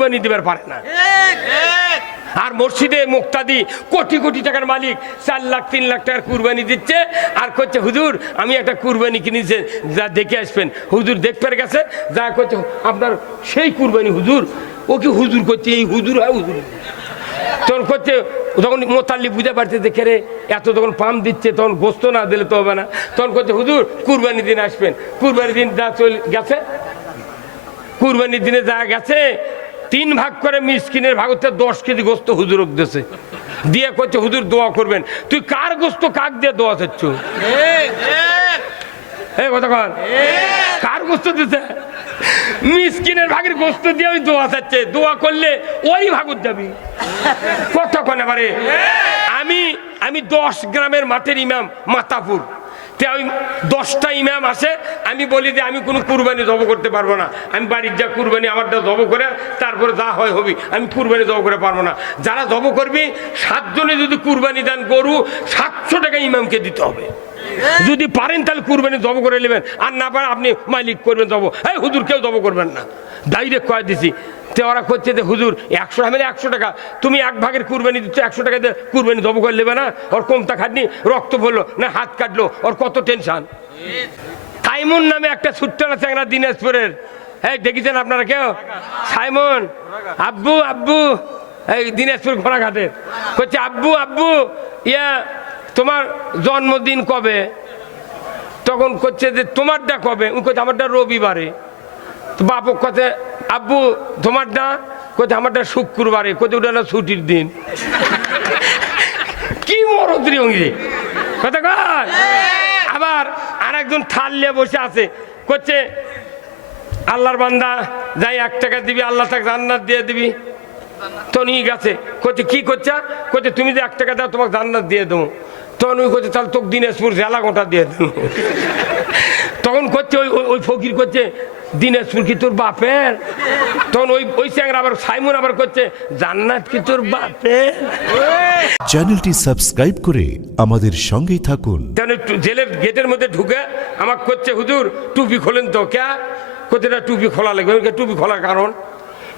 কুরবানি দিবার পারে না। আর মসজিদে মুক্তাদি কোটি কোটি টাকার মালিক চার লাখ তিন লাখ টাকার কুরবানি দিচ্ছে আর করছে হুজুর আমি একটা কুরবানি কিনেছে যা দেখে আসবেন। হুজুর দেখতে গেছে যা করছে আপনার সেই কুরবানি হুজুর ও কি হুজুর করছে? এই হুজুর হয় হুজুর। তখন করছে তখন মোতাল্লি বুঝে পারছে যে কে রে এত তখন পাম দিচ্ছে তখন গোস্ত না দিলে তো হবে না। তখন করছে হুজুর কুরবানি দিন আসবেন। কুরবানি দিন যা চলে গেছে। কুরবানির দিনে যা গেছে তিন ভাগ করে মিসকিনের ভাগ হচ্ছে দশ কেজি গোস্ত হুজুর দিয়েছে দিয়ে করছে হুজুর, দোয়া করবেন। তুই কার গোস্ত কাক দিয়ে দোয়া এই কথা কার গোস্ত ভাগের গোস্ত দিয়ে ওই দোয়া দোয়া করলে ওই ভাগত যাবি। কতক্ষণ এবারে। আমি আমি দশ গ্রামের মাঠের ইমাম মাতাপুর। ওই দশটা ইমাম আসে আমি বলি যে আমি কোনো কুরবানি জব করতে পারব না। আমি বাড়ির যা কুরবানি আমারটা জব করে, তারপরে যা হয় হবি, আমি কুরবানি জব করে পারব না। যারা জব করবি, সাতজনে যদি কুরবানি দেন গরু, সাতশো টাকা ইমামকে দিতে হবে। যদি পারেন তাহলে কুরবানি জব করে নেবেন। আর না পারেন আপনি মালিক করবেন জব। এই হুজুর কেউ জব করবেন না। ডাইরেক্ট কয়ে দিছি। তে ওরা করছে যে, হুজুর, একশো আমি একশো টাকা। তুমি এক ভাগের কুরবানি দিচ্ছ, একশো টাকা দিয়ে কুরবানি জব করে নেবে না। ওর কমতা খাটনি, রক্ত পড়ল, না হাত কাটলো, ওর কত টেনশন সাইমন নামে একটা ছোট্ট না চ্যাংরা দিনাজপুরের। এই দেখেছেন আপনারা কেউ? সাইমন। আব্বু আব্বু। এই দিনাজপুর ঘোড়াঘাটের করছে আব্বু আব্বু, ইয়া তোমার জন্মদিন কবে? তখন করছে যে তোমারটা কবে? উনি করছে আমারটা রবিবারে। তো বাপু কথা আব্বু তোমারটা? কোথায় আমারটা শুক্রবারে। কোথায় ওটা না ছুটির দিন। কি মরদ্রি অঙ্গি কথা কয়? আবার আর একজন থাল নিয়ে বসে আছে। করছে আল্লাহর বান্দা যাই এক টাকা দিবি আল্লাহ তাকে জান্নাত দিয়ে দিবি। তো নিয়ে গেছে। করছে কি করছে করছে তুমি যে এক টাকা দাও তোমাকে জান্নাত দিয়ে দেবো। তখন ওই করছে তাহলে তোকে দিনাজপুর জেলা গোটা দিয়ে দেবো। তখন করছে ওই ওই- ফকির করছে দিনাজপুর কি তোর বাপের? তখন ওই ওই চ্যাংরা আবার সাইমন আবার করছে জান্নাত কি তোর বাপের? চ্যানেলটি সাবস্ক্রাইব করে আমাদের সঙ্গেই থাকুন। তখন একটু জেলের গেটের মধ্যে ঢুকে আমাকে করছে হুজুর টুপি খোলেন তো ক্যা? করছে না টুপি খোলা লাগবে। টুপি খোলার কারণ?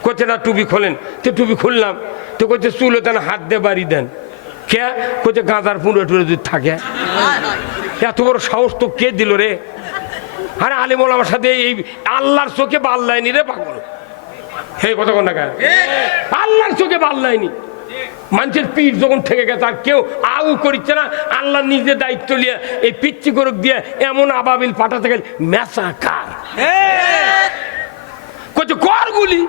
করছে না টুপি খোলেন। তো টুপি খুললাম। তো করছে চুলো তেন হাত দিয়ে বাড়ি দেন। কে? করছে গাঁদার পুরো টুরে যদি থাকে। এত বড় সাহস তো কে দিল রে? আরে আলিমল আমার সাথে এই আল্লাহর চোখে বাল্লায়নি রে পাগল। হে কথা কোন না আল্লাহর চোখে বাল্লায়নি মানুষের পিঠ যখন থেকে গেছে আর কেউ আউ করিচ্ছে না। আল্লাহ নিজে দায়িত্ব নিয়ে এই পিচ্ছি করুক দিয়ে এমন আবাবিল পাঠাতে গেলে মেসা কার? কর গুলি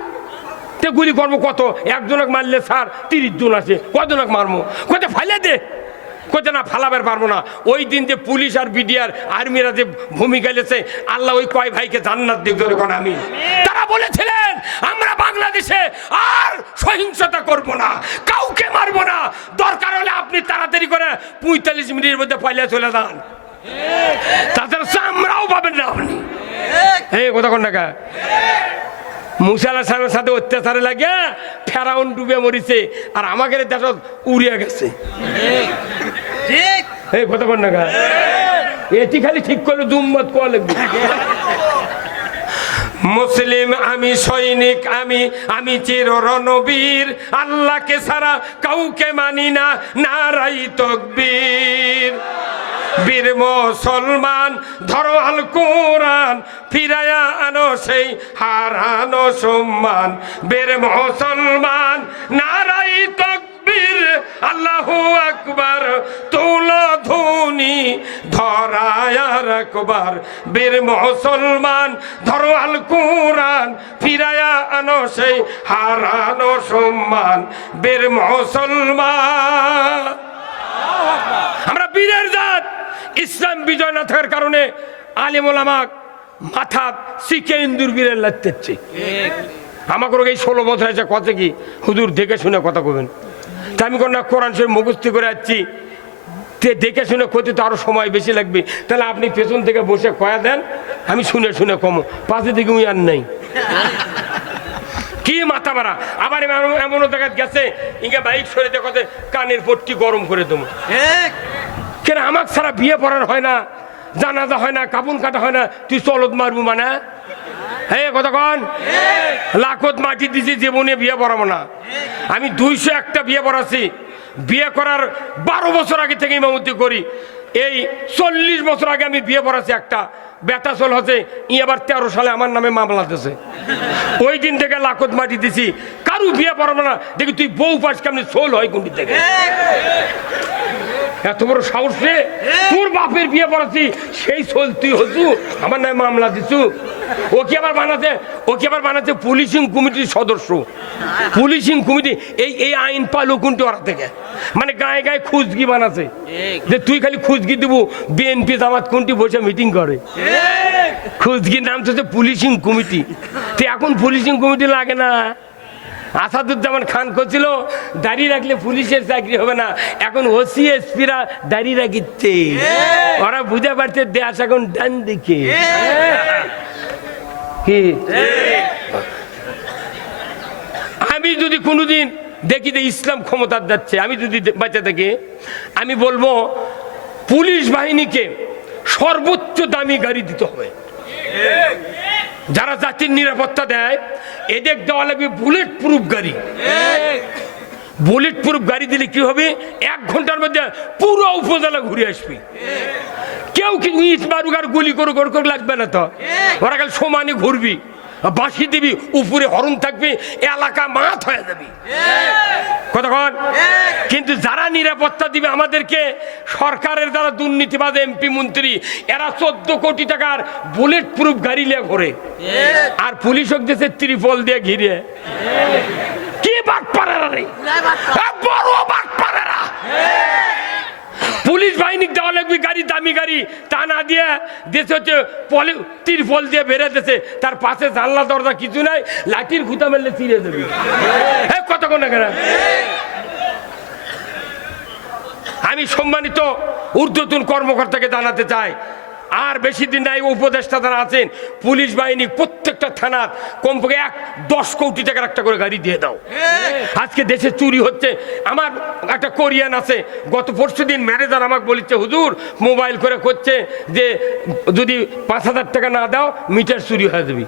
তে গুলি করব কত? একজনক মারলে স্যার তিরিশ জন আছে কজনক মারবো? কত ফাইলে দে। কোথা না ফালাবার পারব না। ওই দিন যে পুলিশ আর বিডিআর আর্মিরা যে ভূমিকা লেছে আল্লাহ ওই কয় ভাইকে জান্নাত দিক ধরে কোন আমি। তারা বলেছিলেন আমরা বাংলাদেশে আর সহিংসতা করব না কাউকে মারবো না। দরকার হলে আপনি তাড়াতাড়ি করে পঁয়তাল্লিশ মিনিটের মধ্যে পাইলে চলে যান। তাছাড়া আমরাও পাবেন না আপনি। এই কথা কোন মুসালা সাহেবের সাথে অত্যাচারে লাগে ফেরাউন ডুবে মরিছে, আর আমাকে দেশ উড়িয়ে গেছে। এটি খালি ঠিক করে দুম্মত কোয়া লাগবে? মুসলিম আমি সৈনিক, আমি আমি চির রণবীর আল্লাহকে ছাড়া কাউকে মানি না, নারাই তকবীর। বীর মুসলমান, ধরো আল কোরআন, ফিরায়া আনো সেই, হারানো সম্মান। বের মুসলমান নারাই তকবীর, আল্লাহু আকবার, তুলো ধুনি, ধরায়া রাখবার বীর মুসলমান, ধরো আল কোরআন, ফিরায়া আনো সেই, হারানো সম্মান। বীর মুসলমান। আমরা বীরের জাত, ইসলাম বিজয় না থাকার কারণে আলিমুল আমাক মাথা শিখে ইন্দুর বীরের লাগতেছে আমাকে এই ষোলো বছর আছে কথা কি? হুদুর দেখে শুনে কথা কবেন তা আমি কোনো কোরআন শরীফ মুখস্থি করে যাচ্ছি তে দেখে শুনে ক্ষতি তো আরও সময় বেশি লাগবে। তাহলে আপনি পেছন থেকে বসে কয়া দেন আমি শুনে শুনে কমো। পাশে দিকে উই আর নেই। কি মাথা মারা? আবার এমন- এমনও দেখা গেছে ইঙ্গে বাইক সরে দেখতে কানের পট্টি গরম করে দেবো। কেন আমার ছাড়া বিয়ে পড়ার হয় না? জানাজা হয় না কাপুন কাটা হয় না, তুই চলত মারবু মানে? হ্যাঁ কতক্ষণ লাখত মাটি দিছি, জীবনে বিয়ে পড়াবো না। আমি দুইশো একটা বিয়ে পড়াছি বিয়ে করার বারো বছর আগে থেকে ইমামতি করি। এই চল্লিশ বছর আগে আমি বিয়ে পড়াছি একটা। বেটা চল হচ্ছে, ই আবার তেরো সালে আমার নামে মামলা দিয়েছে ওই দিন থেকে লাখত মাটি দিছি। কারু বিয়ে পড়াবো না। দেখি তুই বউ পাস কেমনি? সোল হয় কোনটি থেকে। এত বড় সাহস রে? তোর বাপের বিয়ে পড়াচ্ছি সেই সোল তুই হতু আমার নামে মামলা দিছু। ও কি আবার বানাতে ও কি আবার বানাতে পুলিশিং কমিটির সদস্য? পুলিশিং কমিটি এই এই আইন পালো কোনটি ওরা থেকে মানে গায়ে গায়ে খুজগি বানাছে। যে তুই খালি খুজগি দিব বিএনপি জামাত কোনটি বসে মিটিং করে? খুজগির নাম তো পুলিশিং কমিটি। তো এখন পুলিশিং কমিটি লাগে না। আসাদুজ্জামান খান করছিল দাড়ি রাখলে পুলিশের চাকরি হবে না। এখন ওসি এসপিরা দাড়ি রাখিচ্ছে। ওরা বুঝে পারছে দেশ এখন ডান দিকে। কি? আমি যদি কোনোদিন দেখি যে ইসলাম ক্ষমতার যাচ্ছে আমি যদি বাচ্চা থেকে আমি বলব পুলিশ বাহিনীকে সর্বোচ্চ দামি গাড়ি দিতে হবে। যারা জাতির নিরাপত্তা দেয়, এদের দেওয়া লাগবে বুলেট প্রুফ গাড়ি। বুলেট প্রুফ গাড়ি দিলে কি হবে? এক ঘণ্টার মধ্যে পুরো উপজেলা ঘুরে আসবে। কেউ কি ইট বারুগার গুলি করে করে লাগবে না তো। ওরা কাল সমানে ঘুরবি। বাঁশি দিবি উপরে হরণ থাকবে এলাকা মাত হয়ে যাবি। কতক্ষণ কিন্তু যারা নিরাপত্তা দিবে আমাদেরকে সরকারের দ্বারা দুর্নীতিবাদ এমপি মন্ত্রী এরা চোদ্দ কোটি টাকার বুলেট প্রুফ গাড়ি নিয়ে ঘোরে। আর পুলিশ হোক দেশে ত্রিপল দিয়ে ঘিরে। কি বাট পারেরা রে বড় বাট পারেরা পুলিশ বাহিনী দেওয়া লাগবে গাড়ি, দামি গাড়ি। তা না দিয়ে দেশে হচ্ছে পলি তিরফল দিয়ে বেড়ে দেশে তার পাশে জানলা, দরজা কিছু নাই, লাঠির খুঁতা মেললে চিরে দেবে। হ্যাঁ কতক্ষণ না কেন? আমি সম্মানিত ঊর্ধ্বতন কর্মকর্তাকে জানাতে চাই আর বেশি দিন নাই উপদেষ্টা যারা আছেন। পুলিশ বাহিনী প্রত্যেকটা থানার কমপক্ষে এক দশ কোটি টাকার একটা করে গাড়ি দিয়ে দাও। আজকে দেশে চুরি হচ্ছে। আমার একটা কোরিয়ান আছে গত পরশু দিন ম্যানেজার আমাকে বলেছে হুজুর মোবাইল করে করছে যে যদি পাঁচ হাজার টাকা না দাও মিটার চুরি হয়ে যাবি।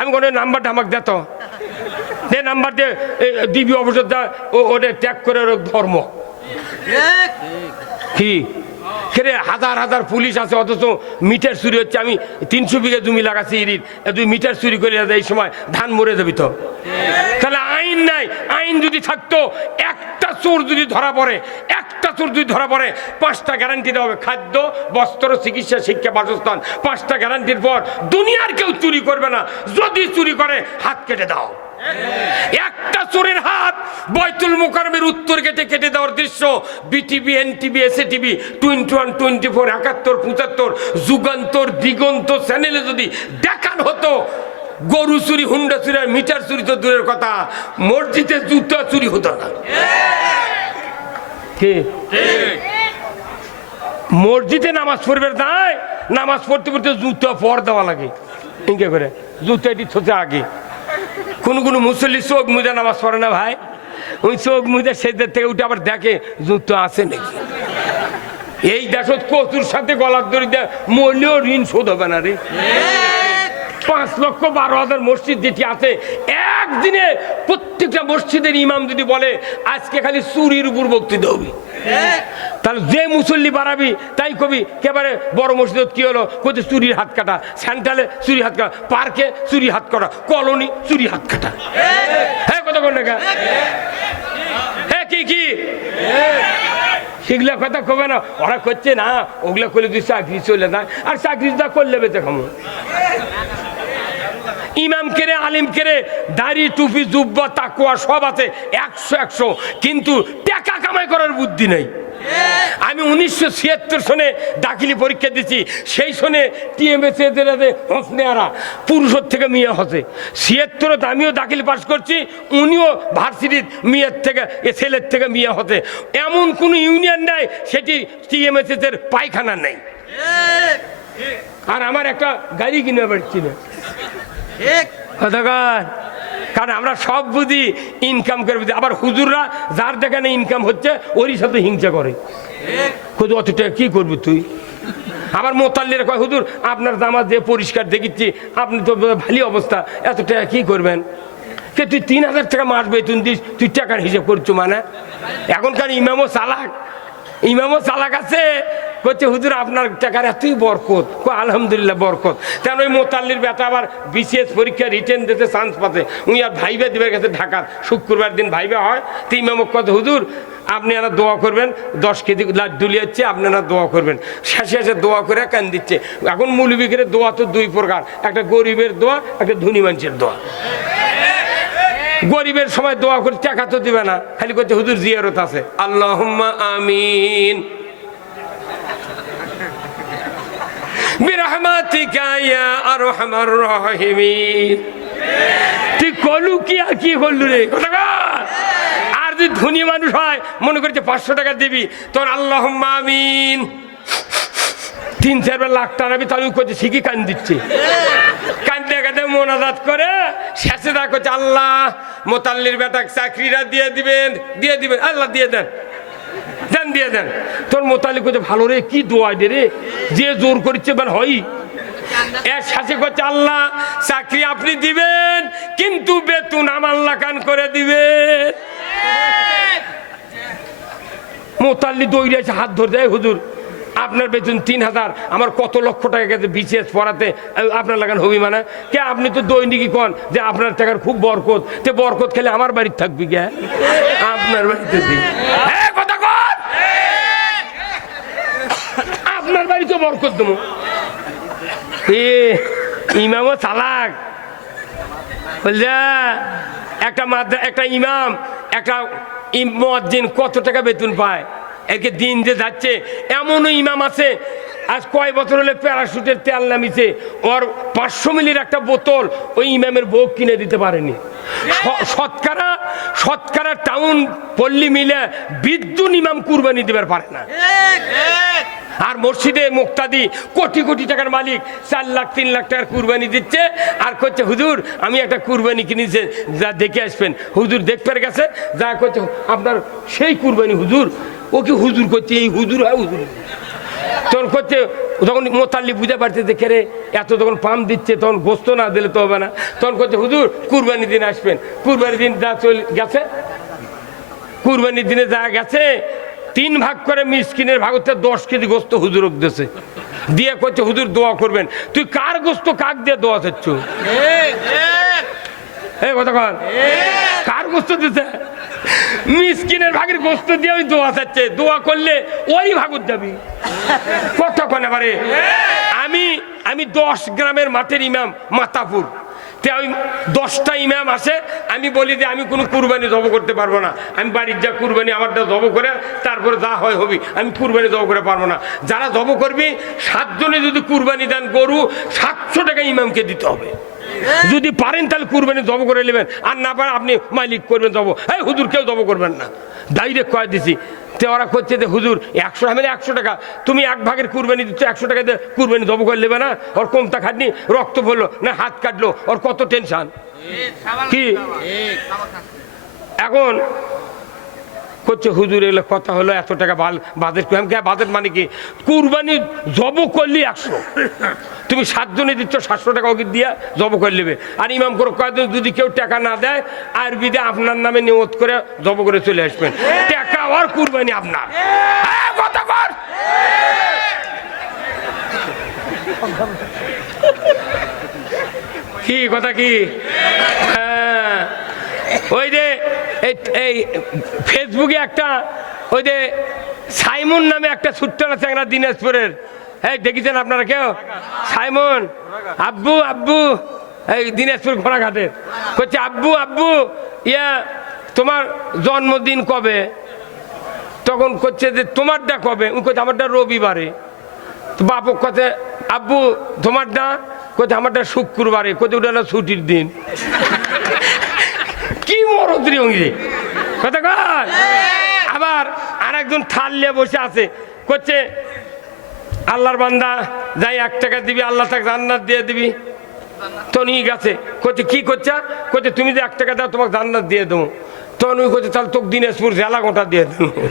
আমি কোনো নাম্বারটা আমাকে দেত দে নাম্বার দিয়ে দিবি অবসর দা ও- ওটা ট্যাগ করে ওর ধর্ম। কি? খেরে হাজার হাজার পুলিশ আছে, অথচ মিটার চুরি হচ্ছে। আমি তিনশো বিঘা জমি লাগাচ্ছি ইরির তুই মিটার চুরি করে এই সময় ধান মরে যাবি তো। তাহলে আইন নাই। আইন যদি থাকতো, একটা চোর যদি ধরা পড়ে, একটা চোর যদি ধরা পড়ে, পাঁচটা গ্যারান্টি দেওয়া হবে। খাদ্য, বস্ত্র, চিকিৎসা, শিক্ষা, বাসস্থান, পাঁচটা গ্যারান্টির পর দুনিয়ার কেউ চুরি করবে না। যদি চুরি করে, হাত কেটে দাও। একটা চোরের হাত বয়তুল মোকারমের উত্তর গেটে কেটে দেওয়ার দৃশ্য BTV NTV SA TV twenty one twenty four একাত্তর, পঁচাত্তর, যুগান্তর, দিগন্ত চ্যানেলে যদি দেখান হতো, গরু চুরি, হুন্ডা চুরি আর মিটার চুরি তো দূরের কথা, মসজিদে জুতো চুরি হতো না। মসজিদে নামাজ পড়বে তাই নামাজ পড়তে পড়তে জুতো পর দেওয়া লাগে। ইনকে করে? জুতো এটি থোতে আগে। কোন কোনো মুসল্লি চোখ মুজে নামাজ পড়ে না ভাই? ওই চোখ মুজে সেদের থেকে উঠে আবার দেখে জুতো আছে নাকি? এই দেশত কচুর সাথে গলার দড়ি দেয় মরলেও ঋণ শোধ হবে না রে। পাঁচ লক্ষ বারো হাজার মসজিদ যেটি আছে, একদিনে প্রত্যেকটা মসজিদের ইমাম যদি বলে, আজকে খালি চুরির উপর বক্তৃতা হবে। তাহলে যে মুসল্লি বাড়াবি তাই কবি কেবারে বড় মসজিদ কি হলো? কোথায় চুরির হাত কাটা। সেন্ট্রালে চুরি হাত কাটা। পার্কে চুরি হাত কাটা। কলোনি চুরি হাত কাটা। হ্যাঁ কথা কোন টাকা হ্যাঁ কি কি? সেগুলা কথা কবে না? ওরা করছে না, ওগুলা করলে তুই চাকরি চলে না আর চাকরি করলে বেঁচে খামো। ইমাম কেরে আলিম কেরে দাড়ি টুপি জুব্বা তাকুয়া সব আছে একশো একশো। কিন্তু টাকা কামাই করার বুদ্ধি নেই। আমি উনিশশো ছিয়াত্তর সনে দাখিলি পরীক্ষা দিচ্ছি সেই সনে টিএমএসএ হসনেয়ারা পুরুষের থেকে মেয়ে হসে ছিয়াত্তরে আমিও দাখিল পাশ করছি উনিও ভার্সিটির মেয়ের থেকে ছেলের থেকে মেয়ে হতে এমন কোনো ইউনিয়ন নাই সেটি টিএমএসএস এর পায়খানা নেই। আর আমার একটা গাড়ি কিনে পারছি না কতক্ষণ? কারণ আমরা সব বুঝি ইনকাম করে বুঝি। আবার হুজুররা যার দেখানে ইনকাম হচ্ছে ওরই সাথে হিংসা করে। কোথাও অত টাকা কি করবি তুই? আবার মোতাল্লিরা কয় হুজুর আপনার জামা যে পরিষ্কার দেখিচ্ছি আপনি তো ভালো অবস্থা এত টাকা কি করবেন? কে তুই তিন হাজার টাকা মাস বেতন দিস তুই টাকার হিসেব করছ মানে? এখনকার ইমামও চালাক। ইমামও চালাক আছে বলছে, হুজুর, আপনার টাকার এতই বরকত। কো আলহামদুলিল্লাহ, বরকত। কেন ওই মোতাল্লির বেটা আবার বিসিএস পরীক্ষা রিটার্ন দিতে চান্স পাতে উনি আর ভাইবে দিবে গেছে ঢাকার। শুক্রবার দিন ভাইবে হয়। তো ইমামক কত হুজুর, আপনি এরা দোয়া করবেন। দশ কেজি লাড্ডু লিয়াচ্ছে আপনারা দোয়া করবেন। শেষে শেষে দোয়া করে কান দিচ্ছে। এখন মূলবিকের দোয়া তো দুই প্রকার। একটা গরিবের দোয়া, একটা ধনী মানুষের দোয়া। গরিবের সময় দোয়া করে টাকা তো দিবে না। খালি করছে হুজুর, জিয়ারত আছে। আল্লাহ আমিন। বিরহমাতিকা ইয়া আরহামার রাহিমিন। তুই কলু কি আর কি করলু রে আর যদি ধনী মানুষ হয়, মনে করছে পাঁচশো টাকা দিবি। তোর আল্লাহ আমিন। তিন চারবার লাখ টানাবি তাহলে করছে শিখি কান দিচ্ছে। কান্দে কান্দে মোনাজাত করে শেষে দা করছে, আল্লাহ মোতাল্লির বেটা চাকরিটা দিয়ে দিবেন দিয়ে দিবেন, আল্লাহ দিয়ে দেন। দিয়ে দেন। তোর মোতালি করছে ভালো রে, কি দোয়া দে রে? যে জোর করছে এর সাথে করছে আল্লাহ, চাকরি আপনি দিবেন, কিন্তু বেতন করে দিবেন। মোতাল্লি দৌড়ে হাত ধরে দেয়, হুজুর, আপনার বেতন তিন হাজার, আমার কত লক্ষ টাকা গেছে বিসিএস পড়াতে, আপনার লাগান হবি মানে? কে, আপনি তো দৈনিকই কন যে আপনার টাকার খুব বরকত, তে বরকত খেলে আমার বাড়িতে থাকবি কে? আপনার বাড়িতে দিই হ্যাঁ কথা কন আপনার বাড়িতে বরকত দেবো। এ, ইমামও চালাক। একটা মাদ্রা, একটা ইমাম, একটা ইমাদ্দিন কত টাকা বেতন পায়? একে দিন যে যাচ্ছে, এমনও ইমাম আছে, আজ কয় বছর হলে প্যারাশুটের তেল নামিছে ওর পাঁচশো মিলির একটা বোতল ওই ইমামের বউ কিনে দিতে পারেনি। শতকরা শতকরা টাউন পল্লী মিলে বিদ্যুৎ ইমাম কুরবানি দিবার পারে না। আর মসজিদে মুক্তাদি কোটি কোটি টাকার মালিক, চার লাখ, তিন লাখ টাকার কুরবানি দিচ্ছে। আর করছে হুজুর, আমি একটা কুরবানি কিনেছে, যা দেখে আসবেন। হুজুর দেখতে গেছে, যা করছে আপনার সেই কুরবানি, হুজুর, ও কি হুজুর করছে? এই হুজুর হয় হুজুর। তখন করছে তখন মোতাল্লি বুঝে পারছে যে কেরে এত তখন পাম দিচ্ছে, তখন গোস্ত না দিলে তো হবে না। তখন করছে হুজুর কুরবানি দিন আসবেন। কুরবানি দিন যা চলে, গেছে। কুরবানির দিনে যা গেছে তিন ভাগ করে মিসকিনের ভাগ হচ্ছে দশ কেজি গোস্ত হুজুর দিয়েছে দিয়ে করছে হুজুর, দোয়া করবেন। তুই কার গোস্ত কাক দিয়ে দোয়া এই কথা কার গোস্ত ভাগের গোস্ত দিয়ে দোয়া দোয়া করলে ওই ভাগত যাবি। এবারে। আমি আমি দশ গ্রামের মাঠের ইমাম মাতাপুর। ওই দশটা ইমাম আছে, আমি বলি যে আমি কোনো কুরবানি জব করতে পারব না। আমি বাড়ির যা কুরবানি আমারটা জব করে, তারপরে যা হয় হবি, আমি কুরবানি জব করে পারব না। যারা জব করবি, সাতজনে যদি কুরবানি দেন গরু, সাতশো টাকা ইমামকে দিতে হবে। যদি পারেন তাহলে কুরবানি জব করে নেবেন। আর না পারেন আপনি মালিক করবেন জব। এই হুজুর কেউ জব করবেন না। ডাইরেক্ট কয়ে দিছি। তে ওরা করছে যে হুজুর একশো আমি একশো টাকা। তুমি এক ভাগের কুরবানি দিচ্ছ একশো টাকা দিয়ে কুরবানি জব করে নেবে না। ওর কমতা খাটনি রক্ত পড়ল না হাত কাটলো ওর কত টেনশন কি? এখন করছে হুজুর এগুলো কথা হলো এত টাকা বাল বাজেট বাজেট মানে কি? কুরবানি জব করলি একশো। তুমি সাতজনে দিচ্ছ সাতশো টাকা ওকে দিয়া জব করে নেবে। আর ইমাম করে কয়েকদিন যদি কেউ টাকা না দেয় আর বিদে আপনার নামে নিয়ত করে জব করে চলে আসবেন। টাকা আর কুরবানি আপনার। হ্যাঁ, কি কথা কি? হ্যাঁ। ওই যে এই ফেসবুকে একটা, ওই যে সাইমন নামে একটা ছোট্ট না চ্যাংরা দিনাজপুরের। এই দেখেছেন আপনারা কেউ? সাইমন, আব্বু আব্বু, এই দিনাজপুর ঘোড়াঘাটের করছে আব্বু আব্বু, ইয়া, তোমার জন্মদিন কবে? তখন করছে যে, তোমারটা কবে? উনি করছে আমারটা রবিবারে। বাপক কথা আব্বু, তোমারটা? কোথায় আমারটা শুক্রবারে। কোথায় ওটা ছুটির দিন। কি মরদ্রি অঙ্গি কথা কর আবার আর একজন থাল নিয়ে বসে আছে করছে আল্লাহর বান্দা যাই এক টাকা দিবি আল্লাহ তাকে জান্নাত দিয়ে দিবি। তো নিয়ে গেছে। করছে কি করছে করছে তুমি যে এক টাকা দাও তোমাকে জান্নাত দিয়ে দেবো। তখন ওই করছে তাহলে তোকে দিনাজপুর জেলা গোটা দিয়ে দেবো।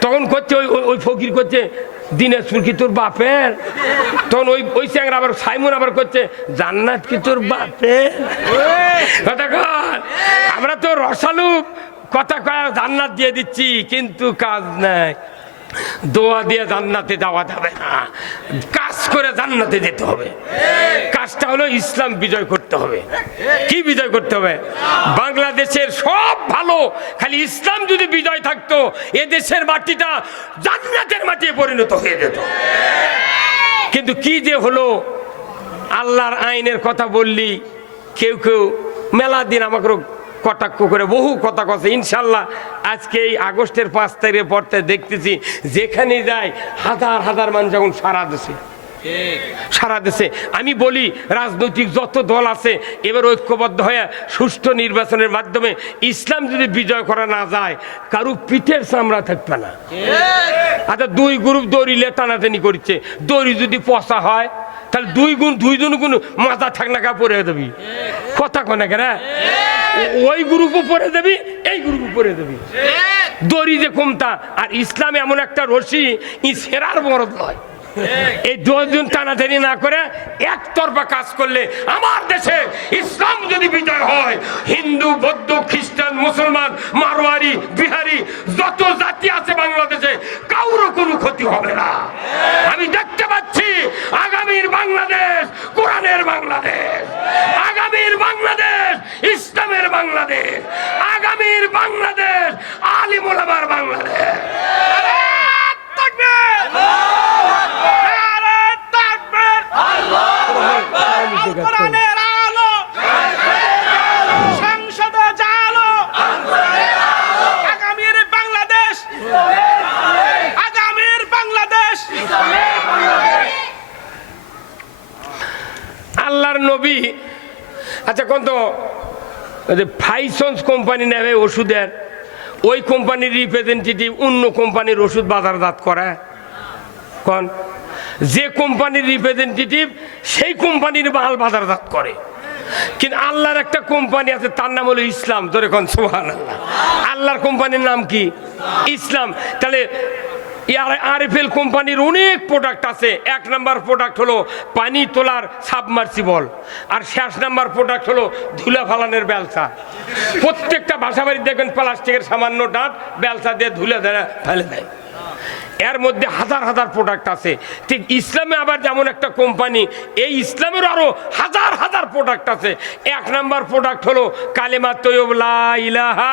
তখন করছে ওই ওই- ফকির করছে, দিনাজপুর কি তোর বাপের? তখন ওই ওই চ্যাংরা আবার সাইমন আবার করছে, জান্নাত কি তোর বাপের? কথা আমরা তো রসালু, কথা কয়া জান্নাত দিয়ে দিচ্ছি, কিন্তু কাজ নাই। দোয়া দিয়ে জান্নাতে যাওয়া যাবে না। করে জান্নাতে যেতে হবে। কাজটা হলো ইসলাম বিজয় করতে হবে। কি বিজয় করতে হবে? বাংলাদেশের সব ভালো, খালি ইসলাম যদি বিজয় থাকতো এ দেশের মাটিটা জান্নাতের মাটি পরিণত হয়ে যেত। কিন্তু কি যে হলো, আল্লাহর আইনের কথা বললি, কেউ কেউ মেলা দিন আমাকে কটাক্ষ করে, বহু কথা কথা ইনশাল্লাহ আজকে এই আগস্টের পাঁচ তারিখের পর দেখতেছি, যেখানে যায় হাজার হাজার মানুষ এখন সারা দেশে সারা দেশে আমি বলি, রাজনৈতিক যত দল আছে, এবার ঐক্যবদ্ধ হয়ে সুষ্ঠু নির্বাচনের মাধ্যমে ইসলাম যদি বিজয় করা না যায়, কারু পিঠের চামড়া থাকবে না। আচ্ছা দুই গ্রুপ দড়িলে টানাটানি করছে। দড়ি যদি পচা হয়, তাহলে দুই গুণ, দুই জন গুণ মাথা ঠাকনাকা পরে দেবি কথা কনে কেন? ওই গ্রুপও পরে দেবি এই গ্রুপও পরে দেবি দড়ি যে কমতা, আর ইসলাম এমন একটা রশি, ই সেরার মরদ নয়। এই দুজন টানাটানি না করে একতরফা কাজ করলে আমার দেশে ইসলাম যদি বিজয় হয়, হিন্দু, বৌদ্ধ, খ্রিস্টান, মুসলমান, মারোয়ারি, বিহারি, যত জাতি আছে বাংলাদেশে কারও কোনো ক্ষতি হবে না। আমি দেখতে পাচ্ছি আগামীর বাংলাদেশ কোরআনের বাংলাদেশ আগামীর বাংলাদেশ ইসলামের বাংলাদেশ আগামীর বাংলাদেশ আলিমুলামার বাংলাদেশ কোরআনের আলো সংসদে জালো আগামীর বাংলাদেশ আগামীর বাংলাদেশ আল্লাহর নবী আচ্ছা কোন তো ওই যে ফাইসন্স কোম্পানি নেবে ওষুধের, ওই কোম্পানির রিপ্রেজেন্টেটিভ অন্য কোম্পানির ওষুধ বাজারজাত করে। কন? যে কোম্পানির রিপ্রেজেন্টেটিভ সেই কোম্পানির মাল বাজারজাত করে। কিন্তু আল্লাহর একটা কোম্পানি আছে, তার নাম হলো ইসলাম। ধরে কন? সোহান আল্লাহ আল্লাহর কোম্পানির নাম কি? ইসলাম। তাহলে আরএফএল কোম্পানির অনেক প্রোডাক্ট আছে। এক নাম্বার প্রোডাক্ট হলো পানি তোলার সাবমার্সিবল আর শেষ নাম্বার প্রোডাক্ট হলো ধুলা ফালানের বেলসা। প্রত্যেকটা বাসা বাড়ি দেখবেন প্লাস্টিকের সামান্য ডাঁট বেলসা দিয়ে ধুলে ধরে ফেলে দেয়। এর মধ্যে হাজার হাজার প্রোডাক্ট আছে। ঠিক ইসলামে আবার যেমন একটা কোম্পানি, এই ইসলামের আরও হাজার হাজার প্রোডাক্ট আছে। এক নাম্বার প্রোডাক্ট হলো কালেমা তৈবলা ইলাহা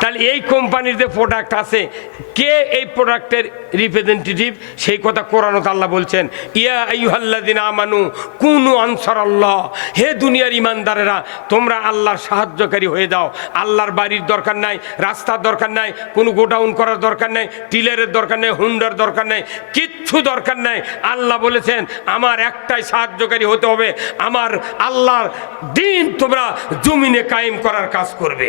তাহলে এই কোম্পানির যে প্রোডাক্ট আছে, কে এই প্রোডাক্টের রিপ্রেজেন্টেটিভ সেই কথা কোরআন আল্লাহ বলছেন, ইয়া আইহাল্লাদিন আমানু কুনু আনসার আল্লাহ হে দুনিয়ার ইমানদারেরা, তোমরা আল্লাহর সাহায্যকারী হয়ে যাও। আল্লাহর বাড়ির দরকার নাই, রাস্তার দরকার নাই, কোনো গোডাউন করার দরকার নাই, টিলারের দরকার নেই, হুন্ডার দরকার নেই, কিচ্ছু দরকার নাই। আল্লাহ বলেছেন, আমার একটাই সাহায্যকারী হতে হবে, আমার আল্লাহর দিন তোমরা জমিনে কায়েম করার কাজ করবে।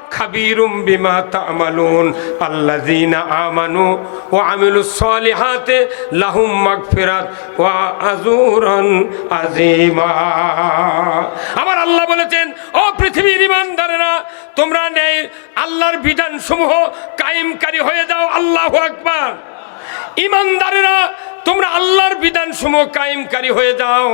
খাবীরুম বিমা তা'মালুন। আল্লাযীনা আমানু ওয়া আমিলুস সালিহাতি লাহুম মাগফিরাত ওয়া আজরুন আযীমা। আমার আল্লাহ বলেছেন, ও পৃথিবীর ইমানদারেরা তোমরা নেই আল্লাহর বিধান সমূহ কায়েমকারী হয়ে যাও। আল্লাহু আকবার। ইমানদারেরা তোমরা আল্লাহর বিধান সমূহ কায়েমকারী হয়ে যাও।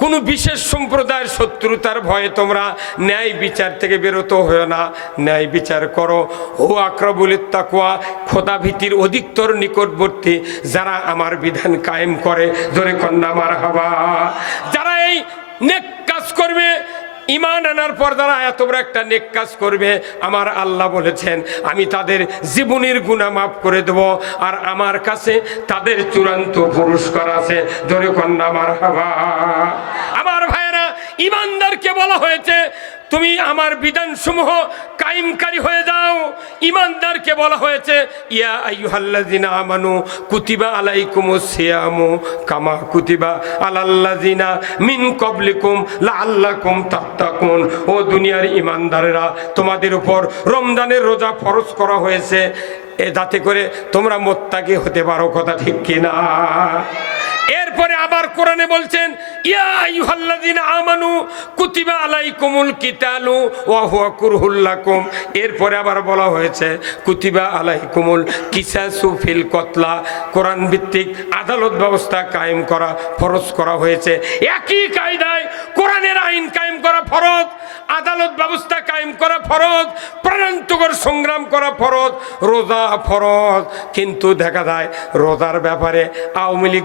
কোনো বিশেষ সম্প্রদায়ের শত্রুতার ভয়ে তোমরা ন্যায় বিচার থেকে বেরোতে হয়েও না। ন্যায় বিচার করো। ও আক্রবুল তাকুয়া খোদা ভীতির অধিকতর নিকটবর্তী, যারা আমার বিধান কায়েম করে। ধরে কন্যা মার হাবা যারা এই নেক কাজ করবে ইমান আনার পর এত বড় একটা নেক কাজ করবে। আমার আল্লাহ বলেছেন, আমি তাদের জীবনের গুণা মাফ করে দেব। আর আমার কাছে তাদের চূড়ান্ত পুরস্কার আছে। ধরে কন্যা হাবা আমার ভাইয়েরা ইমানদারকে বলা হয়েছে তুমি আমার বিধানসমূহ কায়েমকারী হয়ে যাও। ইমানদারকে বলা হয়েছে, ইয়া আইয়ুহাল্লাযিনা আমানু কুতিবা আলাইকুমুস সিয়ামু কামা কুতিবা আলাল্লাযিনা মিন ক্বাবলিকুম লাআল্লাকুম তাত্তাকুন। ও দুনিয়ার ইমানদারেরা, তোমাদের উপর রমজানের রোজা ফরজ করা হয়েছে। এ যাতে করে তোমরা মোত্তাকি হতে পারো, কথা ঠিক কিনা? এরপরে আবার কোরআনে বলছেন আমানু কুতিবা আলাইকুমুল কিতালু ওয়া এরপরে আবার বলা হয়েছে, কুতিবা আলাইকুমুল কিসাসু ফিল কতলা। কোরআন ভিত্তিক আদালত ব্যবস্থা কায়েম করা ফরজ করা হয়েছে। একই কায়দায় কোরআনের আইন কায়েম করা ফরজ, আদালত ব্যবস্থা কায়েম করা ফরজ, প্রাণান্তকর সংগ্রাম করা ফরজ, রোজা ফরজ। কিন্তু দেখা যায়, রোজার ব্যাপারে আওয়ামী লীগ